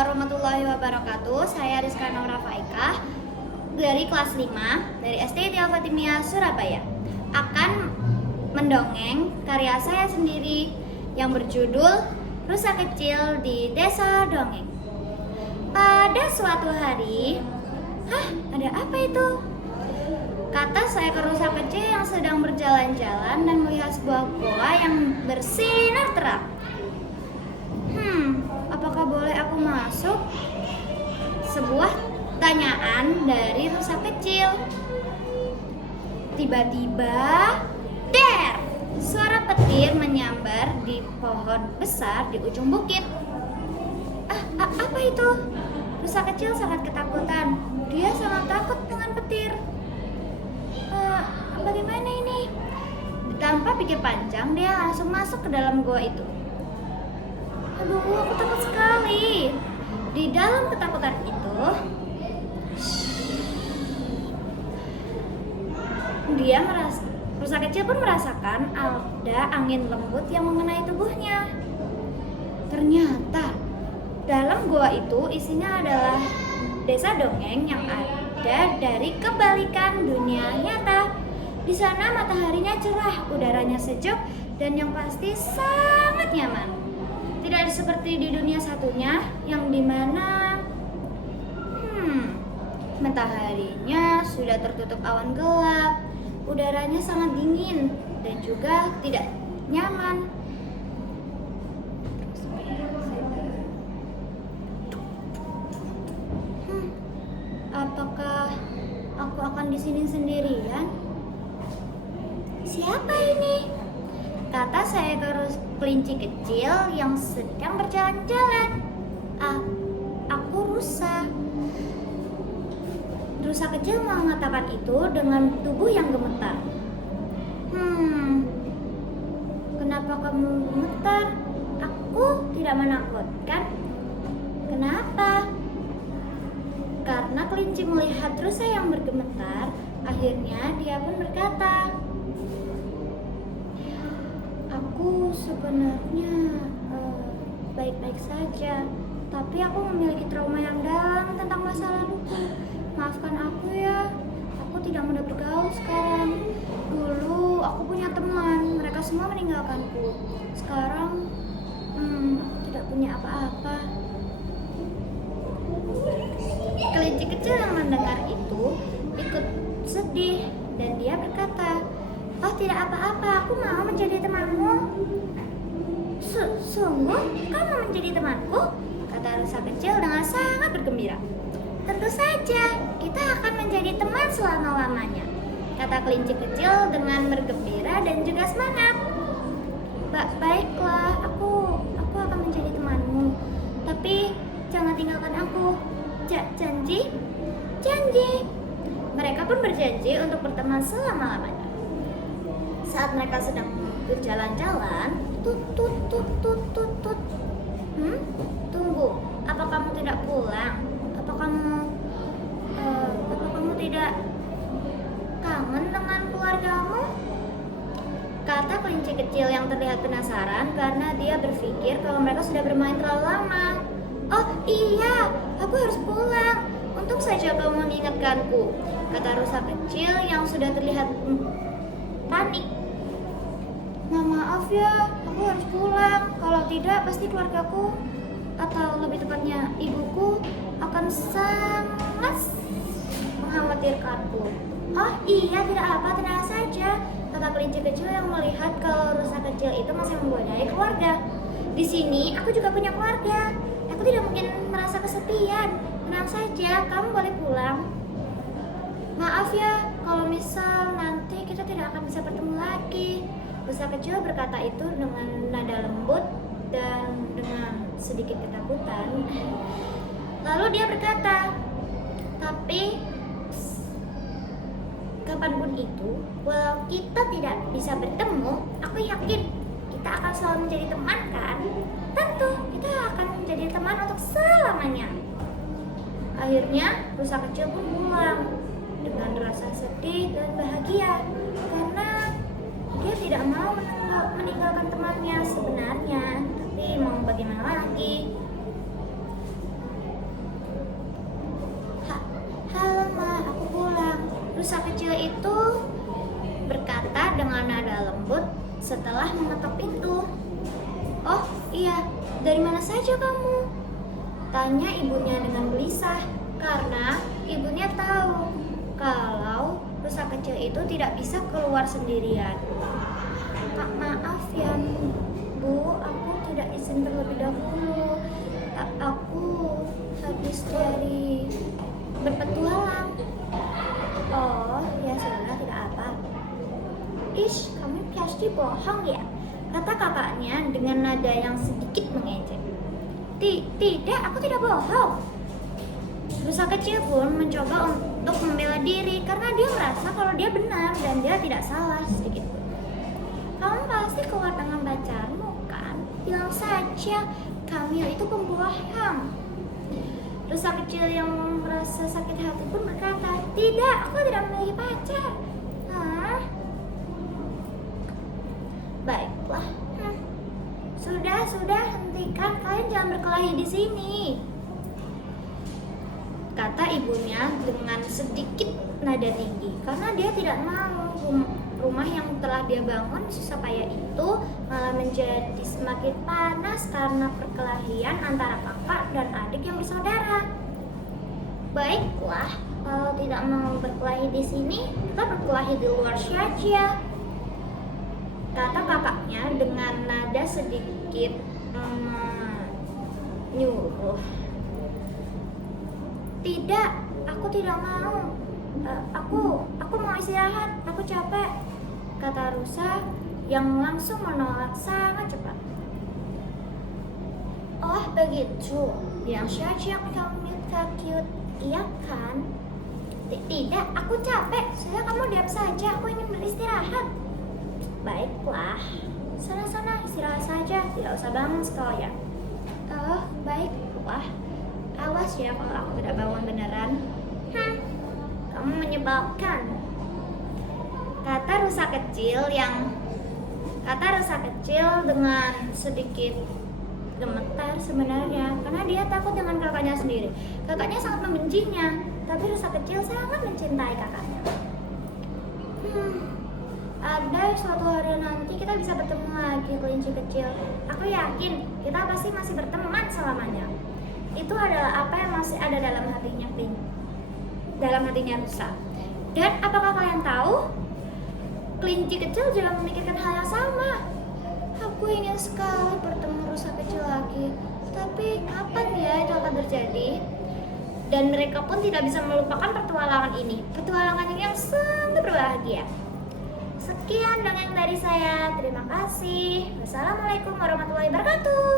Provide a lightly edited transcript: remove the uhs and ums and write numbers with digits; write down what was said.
warahmatullahi wabarakatuh. Saya Rizka Naura Faikah dari kelas 5 dari SD Al Fatimiyah Surabaya akan mendongeng karya saya sendiri yang berjudul Rusa Kecil di Desa Dongeng. Pada suatu hari, ada apa itu? Kata seekor rusa kecil yang sedang berjalan-jalan dan melihat sebuah goa yang bersinar terang. Apakah boleh aku masuk? Sebuah tanyaan dari rusa kecil. Tiba-tiba, der! Suara petir menyambar di pohon besar di ujung bukit. Apa itu? Rusa kecil sangat ketakutan. Dia sangat takut dengan petir. Bagaimana ini? Tanpa pikir panjang, dia langsung masuk ke dalam goa itu. Aduh, aku takut sekali. Di dalam ketakutan itu, rusa kecil pun merasakan ada angin lembut yang mengenai tubuhnya. Ternyata dalam goa itu isinya adalah desa dongeng yang ada dari kebalikan dunia nyata. Di sana mataharinya cerah, udaranya sejuk, dan yang pasti sangat nyaman. Tidak seperti di dunia satunya yang dimana mataharinya sudah tertutup awan gelap, udaranya sangat dingin dan juga tidak nyaman. Apakah aku akan di sini sendirian? Siapa ini? Kata seekor kelinci kecil yang sedang berjalan-jalan. Aku rusa. Rusa kecil mengatakan itu dengan tubuh yang gemetar. Kenapa kamu gemetar? Aku tidak menakutkan. Kenapa? Karena kelinci melihat rusa yang bergemetar, akhirnya dia pun berkata, aku sebenarnya baik-baik saja, tapi aku memiliki trauma yang dalam tentang masa laluku. Maafkan aku ya, aku tidak mudah bergaul sekarang. Dulu aku punya teman, mereka semua meninggalkanku. Sekarang aku tidak punya apa-apa. Kelinci kecil yang mendengar itu ikut sedih dan dia berkata, oh tidak apa-apa, aku mau menjadi temanmu. Sungguh kamu menjadi temanku? Kata rusa kecil dengan sangat bergembira. Tentu saja, kita akan menjadi teman selama-lamanya, kata kelinci kecil dengan bergembira dan juga semangat. Baiklah, aku akan menjadi temanmu, tapi jangan tinggalkan aku. Janji? Janji. Mereka pun berjanji untuk berteman selama-lamanya. Saat mereka sedang berjalan-jalan, tut. Tunggu, apa kamu tidak pulang? Apa kamu tidak kangen dengan keluargamu? Kata kelinci kecil yang terlihat penasaran karena dia berpikir kalau mereka sudah bermain terlalu lama. Oh iya, aku harus pulang. Untung saja kamu mengingatkanku, kata rusa kecil yang sudah terlihat panik. Maaf ya, aku harus pulang. Kalau tidak, pasti keluargaku, atau lebih tepatnya ibuku, akan sangat mengkhawatirkanku. Oh iya, tidak apa, tenang saja, kata kelinci kecil yang melihat kalau rusa kecil itu masih mempunyai keluarga. Di sini, aku juga punya keluarga. Aku tidak mungkin merasa kesepian. Tenang saja, kamu boleh pulang. Maaf ya, kalau misal nanti kita tidak akan bisa bertemu lagi. Rusa kecil berkata itu dengan nada lembut dan dengan sedikit ketakutan. Lalu dia berkata, tapi kapanpun itu, walau kita tidak bisa bertemu, aku yakin kita akan selalu menjadi teman kan? Tentu, kita akan menjadi teman untuk selamanya. Akhirnya, rusa kecil pun pulang dengan rasa sedih dan bahagia karena dia tidak mau meninggalkan temannya sebenarnya, tapi mau bagaimana lagi? dengan nada lembut setelah mengetok pintu. "Oh iya, dari mana saja kamu?" tanya ibunya dengan gelisah, karena ibunya tahu kalau rusa kecil itu tidak bisa keluar sendirian. "Kak, maaf ya Bu, aku tidak izin terlebih dahulu. Aku habis dari berpetualang." "Oh, ya sudah, tidak apa." "Ish, kamu pasti bohong ya?" kata kakaknya dengan nada yang sedikit mengejek. Tidak, aku tidak bohong." Rusa kecil pun mencoba untuk membela diri karena dia merasa kalau dia benar dan dia tidak salah sedikit pun. "Kamu pasti keluar dengan pacarmu kan? Bilang saja, Kamil itu pembohong." Rusa kecil yang merasa sakit hati pun berkata, "Tidak, aku tidak memiliki pacar." "Hah? Baiklah. Sudah, hentikan. Kalian jangan berkelahi di sini," kata ibunya dengan sedikit nada tinggi, karena dia tidak mau rumah yang telah dia bangun susah payah itu malah menjadi semakin panas karena perkelahian antara kakak dan adik yang bersaudara. "Baiklah, kalau tidak mau berkelahi di sini, kita berkelahi di luar saja," kata kakaknya dengan nada sedikit menyuruh. "Tidak, aku tidak mau. Aku mau istirahat. Aku capek," kata rusa yang langsung menolak sangat cepat. "Oh begitu, bilang saja kamu cute, iya kan?" Tidak, aku capek. Sudah, kamu diam saja. Aku ingin beristirahat." "Baiklah, sana istirahat saja. Tidak usah bangun sekalian." "Oh, baiklah. Awas ya kalau aku tidak bangun beneran." Kamu menyebalkan," kata rusa kecil dengan sedikit gemetar sebenarnya, karena dia takut dengan kakaknya sendiri. Kakaknya sangat membencinya, tapi rusa kecil sangat mencintai kakaknya. "Ada suatu hari nanti kita bisa bertemu lagi, kelinci kecil. Aku yakin kita pasti masih berteman selamanya." Itu adalah apa yang masih ada dalam hatinya rusa. Dan apakah kalian tahu? Kelinci kecil juga memikirkan hal yang sama. "Aku ingin sekali bertemu rusa kecil lagi, tapi kapan ya itu akan terjadi?" Dan mereka pun tidak bisa melupakan petualangan ini, petualangan yang sangat berbahagia. Sekian dongeng dari saya. Terima kasih. Wassalamualaikum warahmatullahi wabarakatuh.